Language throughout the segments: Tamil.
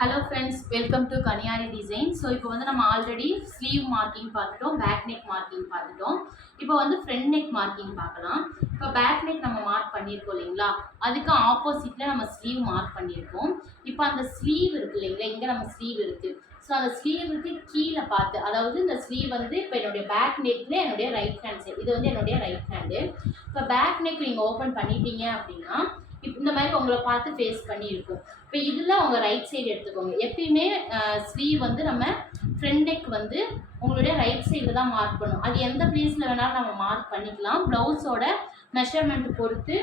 Hello friends, welcome to Kaniyari design. So இப்போ வந்து நம்ம ஆல்ரெடி ஸ்லீவ் மார்க்கிங் பார்த்துட்டோம், பேக் நெக் மார்க்கிங் பார்த்துட்டோம். இப்போ வந்து ஃப்ரண்ட் நெக் மார்க்கிங் பார்க்கலாம். இப்போ பேக் நெக் நம்ம மார்க் பண்ணியிருக்கோம் இல்லைங்களா, அதுக்கு ஆப்போசிட்டில் நம்ம ஸ்லீவ் மார்க் பண்ணியிருக்கோம். இப்போ அந்த ஸ்லீவ் இருக்குது இல்லைங்களா, இங்கே நம்ம ஸ்லீவ் இருக்குது. ஸோ அந்த ஸ்லீவுக்கு கீழே பார்த்து, அதாவது இந்த ஸ்லீவ் வந்து இப்போ என்னுடைய பேக் நெக்கில் என்னுடைய ரைட் ஹேண்ட் சைடு, இது வந்து என்னுடைய ரைட் ஹேண்டு. இப்போ பேக் நெக் நீங்கள் ஓப்பன் பண்ணிட்டீங்க அப்படின்னா இந்த மாதிரி உங்களை பார்த்து ஃபேஸ் பண்ணி இருக்கும். இப்போ இதில் உங்கள் ரைட் சைடு எடுத்துக்கோங்க. எப்பயுமே ஸ்லீவ் வந்து நம்ம ஃப்ரண்ட் நெக் வந்து உங்களுடைய ரைட் சைடில் தான் மார்க் பண்ணணும். அது எந்த பிளேஸில் வேணாலும் நம்ம மார்க் பண்ணிக்கலாம். ப்ளவுஸோட மெஷர்மெண்ட் பொறுத்து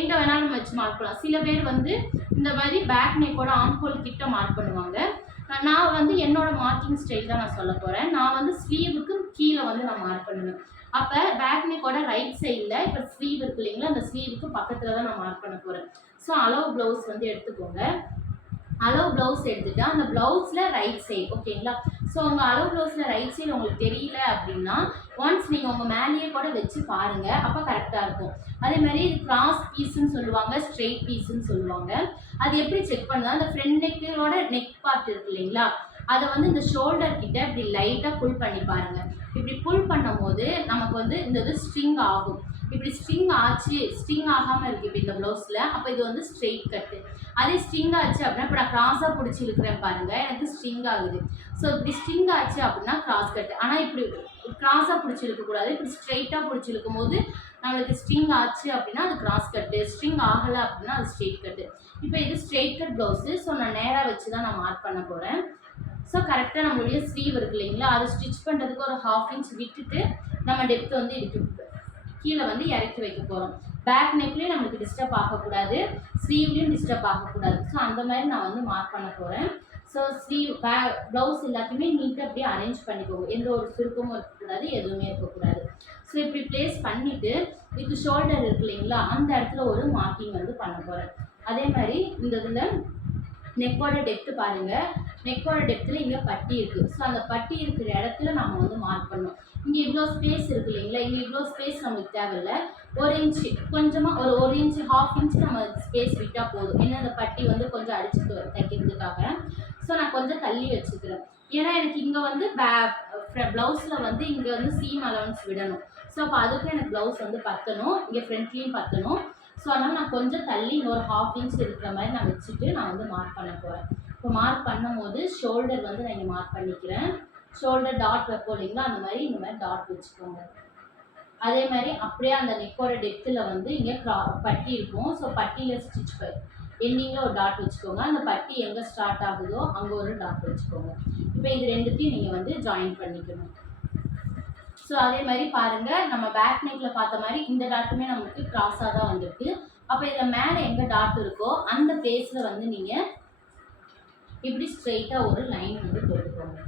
எங்கே வேணாலும் நம்ம வச்சு மார்க் பண்ணலாம். சில பேர் வந்து இந்த மாதிரி பேக் நெக்கோட ஆம்ஹோல் கிட்ட மார்க் பண்ணுவாங்க. நான் வந்து என்னோட மார்க்கிங் ஸ்டைல் தான் நான் சொல்ல போகிறேன். நான் வந்து ஸ்லீவுக்கு கீழே வந்து நான் மார்க் பண்ணுவேன். அப்போ பேக் நெக்கோட ரைட் சைடில் இப்போ ஸ்லீவ் இருக்கு இல்லைங்களா, அந்த ஸ்லீவுக்கு பக்கத்தில் தான் நான் மார்க் பண்ண போகிறேன். ஸோ அளவு ப்ளவுஸ் வந்து எடுத்துக்கோங்க. அளவு ப்ளவுஸ் எடுத்துட்டா அந்த ப்ளவுஸில் ரைட் சைடு ஓகேங்களா. ஸோ உங்கள் அளவு ப்ளவுஸில் ரைட் சைடு உங்களுக்கு தெரியல அப்படின்னா ஒன்ஸ் நீங்கள் உங்கள் மேலேயே கூட வச்சு பாருங்கள், அப்போ கரெக்டாக இருக்கும். அதே மாதிரி இது கிராஸ் பீஸுன்னு சொல்லுவாங்க, ஸ்ட்ரெயிட் பீஸுன்னு சொல்லுவாங்க. அது எப்படி செக் பண்ணுறதா, அந்த ஃப்ரண்ட் நெக்கோட நெக் பார்ட் இருக்கு இல்லைங்களா, அதை வந்து இந்த ஷோல்டர் கிட்ட இப்படி லைட்டாக புல் பண்ணி பாருங்கள். இப்படி புல் பண்ணும் போது நமக்கு வந்து இந்த இது ஸ்ட்ரிங் ஆகும். இப்படி ஸ்ட்ரிங் ஆச்சு, ஸ்ட்ரிங் ஆகாமல் இருக்குது இப்போ இந்த ப்ளவுஸில், அப்போ இது வந்து ஸ்ட்ரெயிட் கட்டு. அதே ஸ்ட்ரிங் ஆச்சு அப்படின்னா இப்போ நான் கிராஸாக பிடிச்சி இருக்கிறேன் பாருங்கள், எனக்கு ஸ்ட்ரிங் ஆகுது. ஸோ இப்படி ஸ்ட்ரிங் ஆச்சு அப்படின்னா கிராஸ் கட்டு. ஆனால் இப்படி கிராஸாக பிடிச்சி இருக்கக்கூடாது. இப்படி ஸ்ட்ரெயிட்டாக பிடிச்சி இருக்கும் போது நம்மளுக்கு ஸ்ட்ரிங் ஆச்சு அப்படின்னா அது கிராஸ் கட்டு, ஸ்ட்ரிங் ஆகலை அப்படின்னா அது ஸ்ட்ரெயிட் கட்டு. இப்போ இது ஸ்ட்ரெயிட் கட் ப்ளவுஸு. ஸோ நான் நேராக வச்சு தான் நான் மார்க் பண்ண போகிறேன். ஸோ கரெக்டாக நம்மளுடைய ஸ்லீவ் இருக்கு இல்லைங்களா, அதை ஸ்டிச் பண்ணுறதுக்கு ஒரு 1/2 இன்ச் விட்டுட்டு நம்ம டெப்த் வந்து இதுக்கு கீழே வந்து இறக்கி வைக்க போகிறோம். பேக் நெக்லேயும் நம்மளுக்கு டிஸ்டர்ப் ஆகக்கூடாது, ஸ்லீவ்லேயும் டிஸ்டர்ப் ஆகக்கூடாது. ஸோ அந்த மாதிரி நான் வந்து மார்க் பண்ண போகிறேன். ஸோ ஸ்லீவ் ப்ளவுஸ் எல்லாத்தையுமே நீட்டாக அப்படியே அரேஞ்ச் பண்ணிக்கோங்க. எந்த ஒரு சுருக்கமும் இருக்கக்கூடாது, எதுவுமே இருக்கக்கூடாது. ஸோ இப்படி ப்ளேஸ் பண்ணிவிட்டு இதுக்கு ஷோல்டர் இருக்கு இல்லைங்களா, அந்த இடத்துல ஒரு மார்க்கிங் வந்து பண்ண போகிறேன். அதே மாதிரி இந்த இதில் நெக்கோட டெப்த்து பாருங்கள், நெக்கோட டெப்த்தில் இங்கே பட்டி இருக்குது. ஸோ அந்த பட்டி இருக்கிற இடத்துல நம்ம வந்து மார்க் பண்ணணும். இங்கே இவ்வளோ ஸ்பேஸ் இருக்குது இல்லைங்களா, இங்கே இவ்வளோ ஸ்பேஸ் நமக்கு தேவையில்லை. 1 இன்ச்சு கொஞ்சமாக ஒரு 1 இன்ச்சு 1/2 இன்ச்சு நம்ம ஸ்பேஸ் விட்டால் போதும். ஏன்னா அந்த பட்டி வந்து கொஞ்சம் அடிச்சு தைக்கிறதுக்காக. ஸோ நான் கொஞ்சம் தள்ளி வச்சுக்கிறேன். ஏன்னா எனக்கு இங்கே வந்து ப்ளவுஸில் வந்து இங்கே வந்து சீம் அலவன்ஸ் விடணும். ஸோ அப்போ அதுக்கு எனக்கு ப்ளவுஸ் வந்து பற்றணும், இங்கே ஃப்ரண்ட்லேயும் பற்றணும். ஸோ அதனால் நான் கொஞ்சம் தள்ளி இன்னொரு 1/2 இன்ச் இருக்கிற மாதிரி நான் வச்சுட்டு நான் வந்து மார்க் பண்ண போகிறேன். இப்போ மார்க் பண்ணும் போது ஷோல்டர் வந்து நான் இங்கே மார்க் பண்ணிக்கிறேன். ஷோல்டர் டாட் வைப்போம் இல்லைங்களா, அந்த மாதிரி இந்த மாதிரி டாட் வச்சுக்கோங்க. அதே மாதிரி அப்படியே அந்த நெக்கோட டெப்த்தில் வந்து இங்கே பட்டி இருக்கும். ஸோ பட்டியில் ஸ்டிச் எண்டிங்கில் ஒரு டாட் வச்சுக்கோங்க. அந்த பட்டி எங்கே ஸ்டார்ட் ஆகுதோ அங்கே ஒரு டாட் வச்சுக்கோங்க. இப்போ இது ரெண்டுத்தையும் நீங்கள் வந்து ஜாயின் பண்ணிக்கணும். ஸோ அதே மாதிரி பாருங்கள், நம்ம பேக் நெக்கில் பார்த்த மாதிரி இந்த டாட்டுமே நமக்கு கிராஸாக தான் வந்திருக்கு. அப்போ இதில் மேலே எங்கே டாட் இருக்கோ அந்த பிளேஸில் வந்து நீங்கள் இப்படி ஸ்ட்ரெயிட்டாக ஒரு லைன் வந்து போட்டுக்கோங்க.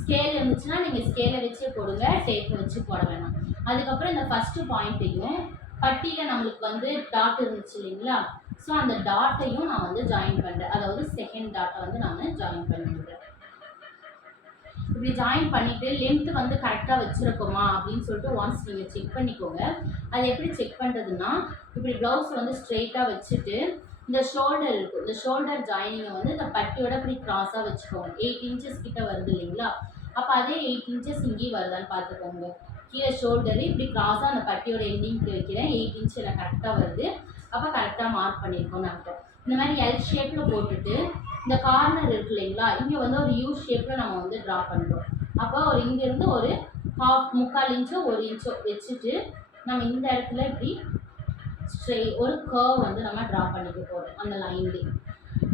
ஸ்கேல் இருந்துச்சுன்னா நீங்கள் ஸ்கேலை வச்சே போடுங்க, டேப் வச்சு போட வேணாம். அதுக்கப்புறம் இந்த ஃபஸ்ட்டு பாயிண்ட்டையும் பட்டியில் நம்மளுக்கு வந்து டாட் இருந்துச்சு இல்லைங்களா, ஸோ அந்த டாட்டையும் நான் வந்து ஜாயின் பண்ணுறேன். அதாவது செகண்ட் டாட்டை வந்து நான் ஜாயின் பண்ணிவிடுறேன். இப்படி ஜாயின் பண்ணிவிட்டு லென்த்து வந்து கரெக்டாக வச்சுருக்கோமா அப்படின்னு சொல்லிட்டு ஒன்ஸ் நீங்கள் செக் பண்ணிக்கோங்க. அது எப்படி செக் பண்ணுறதுன்னா, இப்படி ப்ளவுஸ் வந்து ஸ்ட்ரெயிட்டாக வச்சுட்டு இந்த ஷோல்டர் இருக்கும், இந்த ஷோல்டர் ஜாயினிங்கை வந்து இந்த பட்டியோட இப்படி கிராஸாக வச்சுக்கோங்க. 8 இன்ச்சஸ் கிட்ட வருது இல்லைங்களா, அப்போ அதே 8 இன்ச்சஸ் இங்கேயும் வருதான்னு பார்த்துக்கோங்க. கீழே ஷோல்டரு இப்படி கிராஸாக அந்த பட்டியோட எண்டிங்க்கு வைக்கிறேன். 8 இன்ச் எனக்கு கரெக்டாக வருது. அப்போ கரெக்டாக மார்க் பண்ணியிருக்கோன்னு அர்த்தம். இந்த மாதிரி எல் ஷேப்பில் போட்டுட்டு இந்த கார்னர் இருக்கு இல்லைங்களா, இங்கே வந்து ஒரு யூ ஷேப்பில் நம்ம வந்து ட்ரா பண்ணுறோம். அப்போ ஒரு இங்கேருந்து ஒரு 3/4 இன்ச்சோ 1 இன்ச்சோ வச்சுட்டு நம்ம இந்த இடத்துல இப்படி ஒரு கர்வ் வந்து நம்ம ட்ரா பண்ணிக்க போகிறோம் அந்த லைன்லேயே.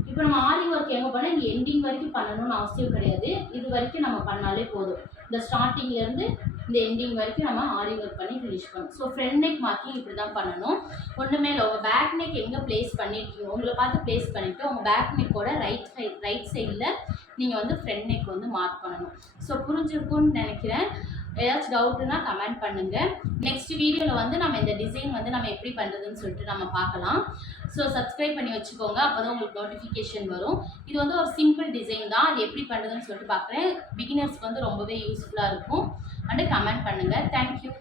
இப்போ நம்ம ஆரி ஒர்க் எங்கே பண்ணால் இங்கே எண்டிங் வரைக்கும் பண்ணணும்னு அவசியம் கிடையாது. இது வரைக்கும் நம்ம பண்ணாலே போதும். இந்த ஸ்டார்டிங்லேருந்து இந்த எண்டிங் வரைக்கும் நம்ம ஆரி ஒர்க் பண்ணி ஃபினிஷ் பண்ணணும். ஸோ ஃப்ரண்ட் நெக் மார்க்கிங் இப்படி தான் பண்ணணும். ஒன்றுமே இல்லை, உங்கள் பேக் நெக் எங்கே ப்ளேஸ் பண்ணியிருக்கீங்க உங்களை பார்த்து ப்ளேஸ் பண்ணிவிட்டு உங்கள் பேக் நெக்கோட ரைட் சைடில் நீங்கள் வந்து ஃப்ரண்ட் நெக் வந்து மார்க் பண்ணணும். ஸோ புரிஞ்சிருக்கும்னு நினைக்கிறேன். ஏதாச்சும் டவுட்டுன்னா கமெண்ட் பண்ணுங்கள். நெக்ஸ்ட் வீடியோவில் வந்து நம்ம இந்த டிசைன் வந்து நம்ம எப்படி பண்ணுறதுன்னு சொல்லிட்டு நம்ம பார்க்கலாம். ஸோ சப்ஸ்கிரைப் பண்ணி வச்சுக்கோங்க, அப்போ தான் உங்களுக்கு நோட்டிஃபிகேஷன் வரும். இது வந்து ஒரு சிம்பிள் டிசைன் தான், அது எப்படி பண்ணுறதுன்னு சொல்லிட்டு பார்க்குறேன். பிகினர்ஸ்க்கு வந்து ரொம்பவே யூஸ்ஃபுல்லாக இருக்கும். அண்ட் கமெண்ட் பண்ணுங்கள். தேங்க்யூ.